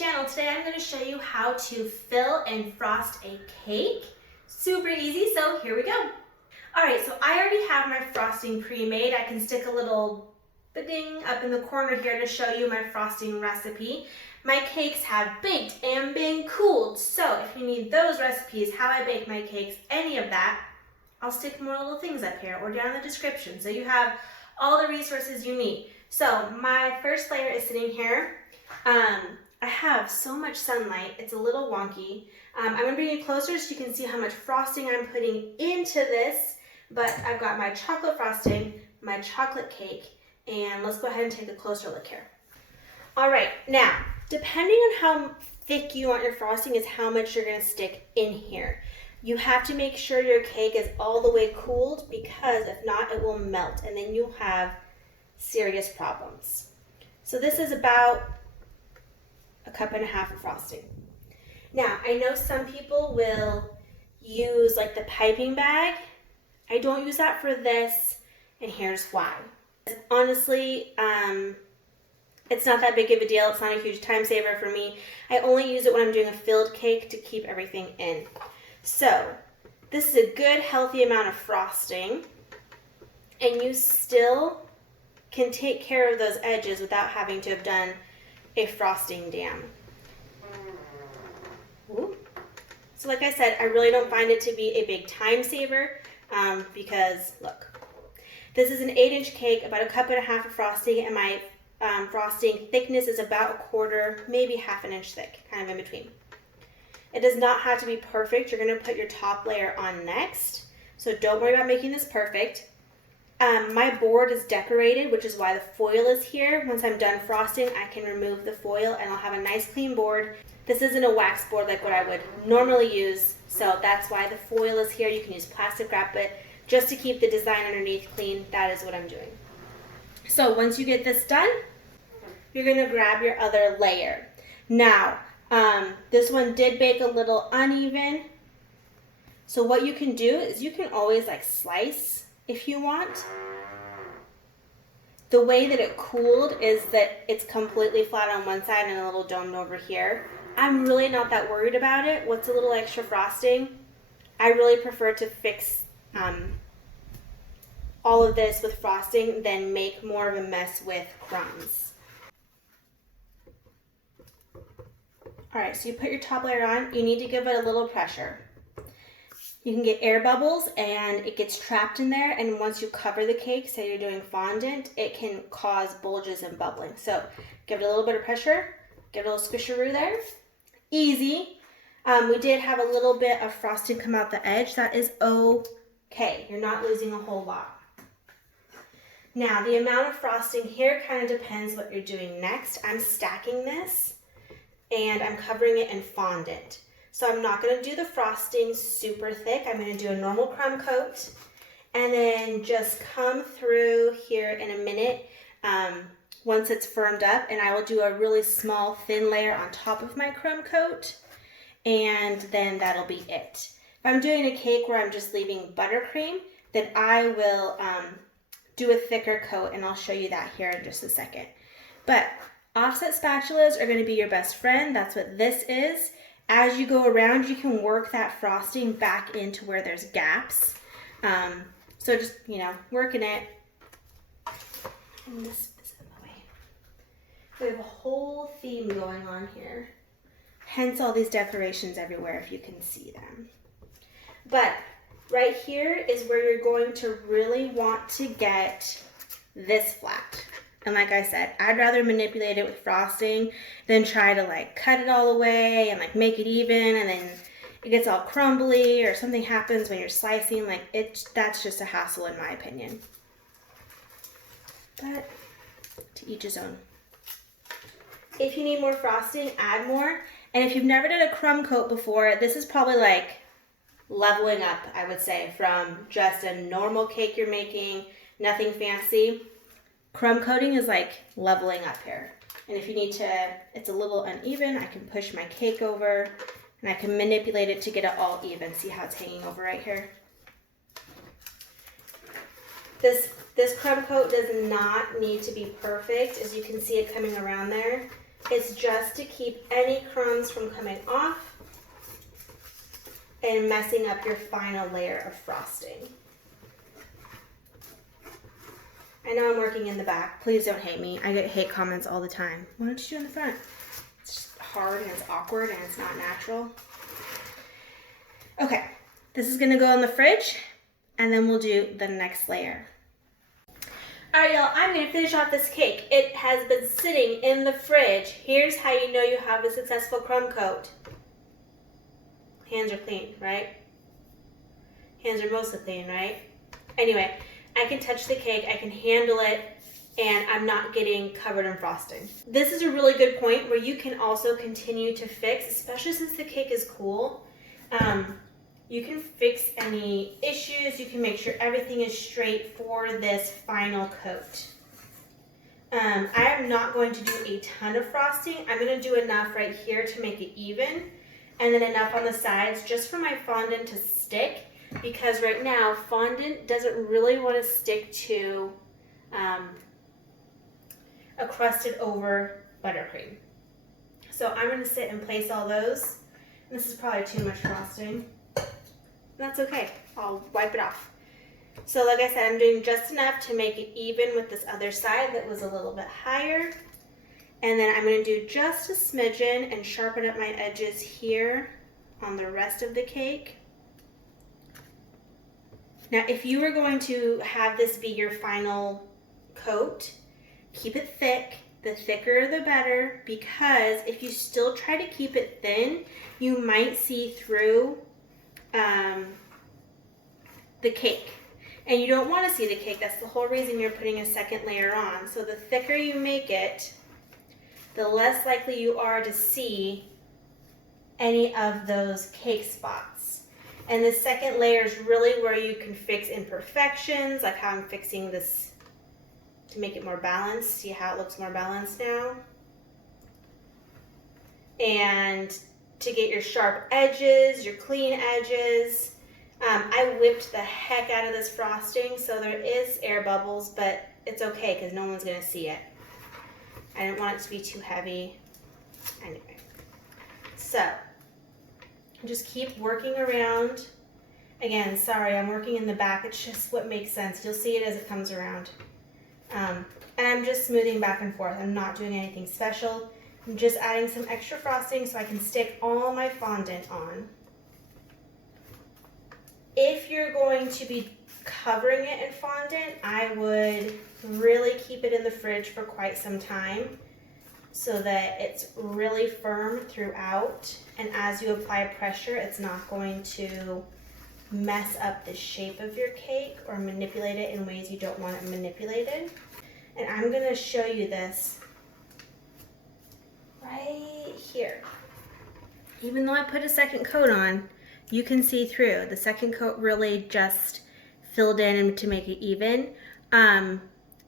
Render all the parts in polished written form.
channel. Today I'm going to show you how to fill and frost a cake. Super easy, so here we go. Alright, so I already have my frosting pre-made. I can stick a little ding up in the corner here to show you my frosting recipe. My cakes have baked and been cooled, so if you need those recipes, how I bake my cakes, any of that, I'll stick more little things up here or down in the description so you have all the resources you need. So my first layer is sitting here. I have so much sunlight, it's a little wonky. I'm going to bring you closer so you can see how much frosting I'm putting into this, but I've got my chocolate frosting, my chocolate cake, and let's go ahead and take a closer look here. Alright, now, depending on how thick you want your frosting is how much you're going to stick in here. You have to make sure your cake is all the way cooled because if not, it will melt and then you'll have serious problems. So this is about a cup and a half of frosting. Now, I know some people will use like the piping bag. I don't use that for this, and here's why. Honestly, it's not that big of a deal. It's not a huge time saver for me. I only use it when I'm doing a filled cake to keep everything in. So, this is a good, healthy amount of frosting, and you still can take care of those edges without having to have done a frosting dam. Ooh. So like I said, I really don't find it to be a big time saver because look, this is an 8-inch cake, about a cup and a half of frosting, and my frosting thickness is about a quarter, maybe half an inch thick, kind of in between. It does not have to be perfect. You're going to put your top layer on next, so don't worry about making this perfect. My board is decorated, which is why the foil is here. Once I'm done frosting, I can remove the foil and I'll have a nice clean board. This isn't a wax board like what I would normally use, so that's why the foil is here. You can use plastic wrap, but just to keep the design underneath clean, that is what I'm doing. So once you get this done, you're going to grab your other layer. Now, this one did bake a little uneven, so what you can do is you can always like slice if you want. The way that it cooled is that it's completely flat on one side and a little domed over here. I'm really not that worried about it. What's a little extra frosting? I really prefer to fix all of this with frosting than make more of a mess with crumbs. Alright, so you put your top layer on. You need to give it a little pressure. You can get air bubbles and it gets trapped in there, and once you cover the cake, say you're doing fondant, it can cause bulges and bubbling. So give it a little bit of pressure, give it a little squisheroo there. Easy. We did have a little bit of frosting come out the edge. That is okay. You're not losing a whole lot. Now, the amount of frosting here kind of depends what you're doing next. I'm stacking this and I'm covering it in fondant. So I'm not going to do the frosting super thick. I'm going to do a normal crumb coat and then just come through here in a minute once it's firmed up, and I will do a really small thin layer on top of my crumb coat, and then that'll be it. If I'm doing a cake where I'm just leaving buttercream, then I will do a thicker coat, and I'll show you that here in just a second. But offset spatulas are going to be your best friend. That's what this is. As you go around, you can work that frosting back into where there's gaps. So just, working it. And this is in the way. We have a whole theme going on here. Hence all these decorations everywhere if you can see them. But right here is where you're going to really want to get this flat. And like I said, I'd rather manipulate it with frosting than try to like cut it all away and like make it even, and then it gets all crumbly or something happens when you're slicing. That's just a hassle in my opinion. But to each his own. If you need more frosting, add more. And if you've never done a crumb coat before, this is probably like leveling up, I would say, from just a normal cake you're making, nothing fancy. Crumb coating is like leveling up here. And if you need to, it's a little uneven, I can push my cake over and I can manipulate it to get it all even. See how it's hanging over right here? This crumb coat does not need to be perfect. As you can see it coming around there. It's just to keep any crumbs from coming off and messing up your final layer of frosting. I know I'm working in the back. Please don't hate me. I get hate comments all the time. Why don't you do it in the front? It's just hard and it's awkward and it's not natural. Okay, this is gonna go in the fridge and then we'll do the next layer. All right, y'all, I'm gonna finish off this cake. It has been sitting in the fridge. Here's how you know you have a successful crumb coat. Hands are clean, right? Hands are mostly clean, right? Anyway, I can touch the cake, I can handle it, and I'm not getting covered in frosting. This is a really good point where you can also continue to fix, especially since the cake is cool. You can fix any issues. You can make sure everything is straight for this final coat. I am not going to do a ton of frosting. I'm going to do enough right here to make it even, and then enough on the sides just for my fondant to stick, because right now fondant doesn't really want to stick to a crusted over buttercream. So I'm going to sit and place all those. This is probably too much frosting. That's okay, I'll wipe it off. So like I said, I'm doing just enough to make it even with this other side that was a little bit higher. And then I'm gonna do just a smidgen and sharpen up my edges here on the rest of the cake. Now, if you were going to have this be your final coat, keep it thick. The thicker the better, because if you still try to keep it thin, you might see through the cake, and you don't want to see the cake. That's the whole reason you're putting a second layer on. So the thicker you make it, the less likely you are to see any of those cake spots. And the second layer is really where you can fix imperfections, like how I'm fixing this to make it more balanced. See how it looks more balanced now? And to get your sharp edges, your clean edges. I whipped the heck out of this frosting, so there is air bubbles, but it's okay because no one's gonna see it. I didn't want it to be too heavy. Anyway, so just keep working around. Again, sorry, I'm working in the back. It's just what makes sense. You'll see it as it comes around. And I'm just smoothing back and forth. I'm not doing anything special. I'm just adding some extra frosting so I can stick all my fondant on. If you're going to be covering it in fondant, I would really keep it in the fridge for quite some time so that it's really firm throughout. And as you apply pressure, it's not going to mess up the shape of your cake or manipulate it in ways you don't want it manipulated. And I'm going to show you this right here. Even though I put a second coat on, you can see through. The second coat really just filled in to make it even.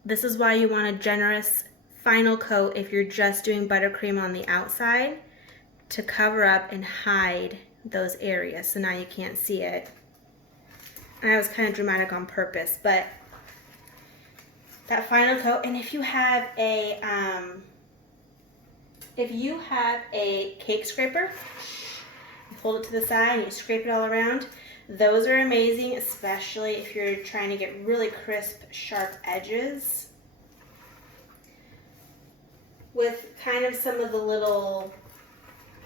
This is why you want a generous final coat if you're just doing buttercream on the outside, to cover up and hide those areas so now you can't see it. And I was kind of dramatic on purpose, but that final coat, and if you have a cake scraper, you hold it to the side and you scrape it all around. Those are amazing, especially if you're trying to get really crisp, sharp edges. With kind of some of the little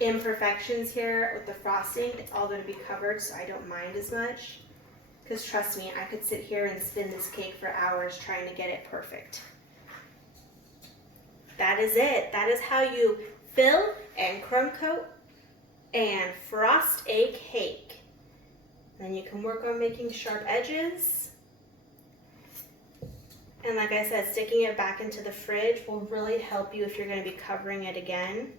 imperfections here with the frosting, it's all going to be covered, so I don't mind as much. Because trust me, I could sit here and spin this cake for hours trying to get it perfect. That is it. That is how you fill and crumb coat and frost a cake. Then you can work on making sharp edges. And like I said, sticking it back into the fridge will really help you if you're going to be covering it again.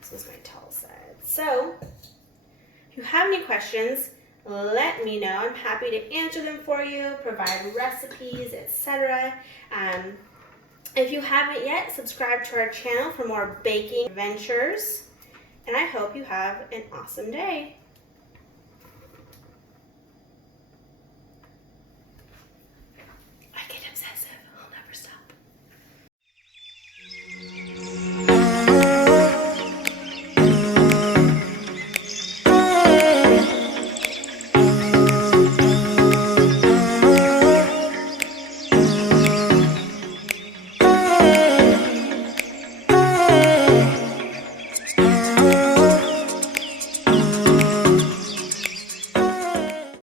This was my tall side. So, if you have any questions, let me know. I'm happy to answer them for you, provide recipes, etc. If you haven't yet, subscribe to our channel for more baking adventures. And I hope you have an awesome day.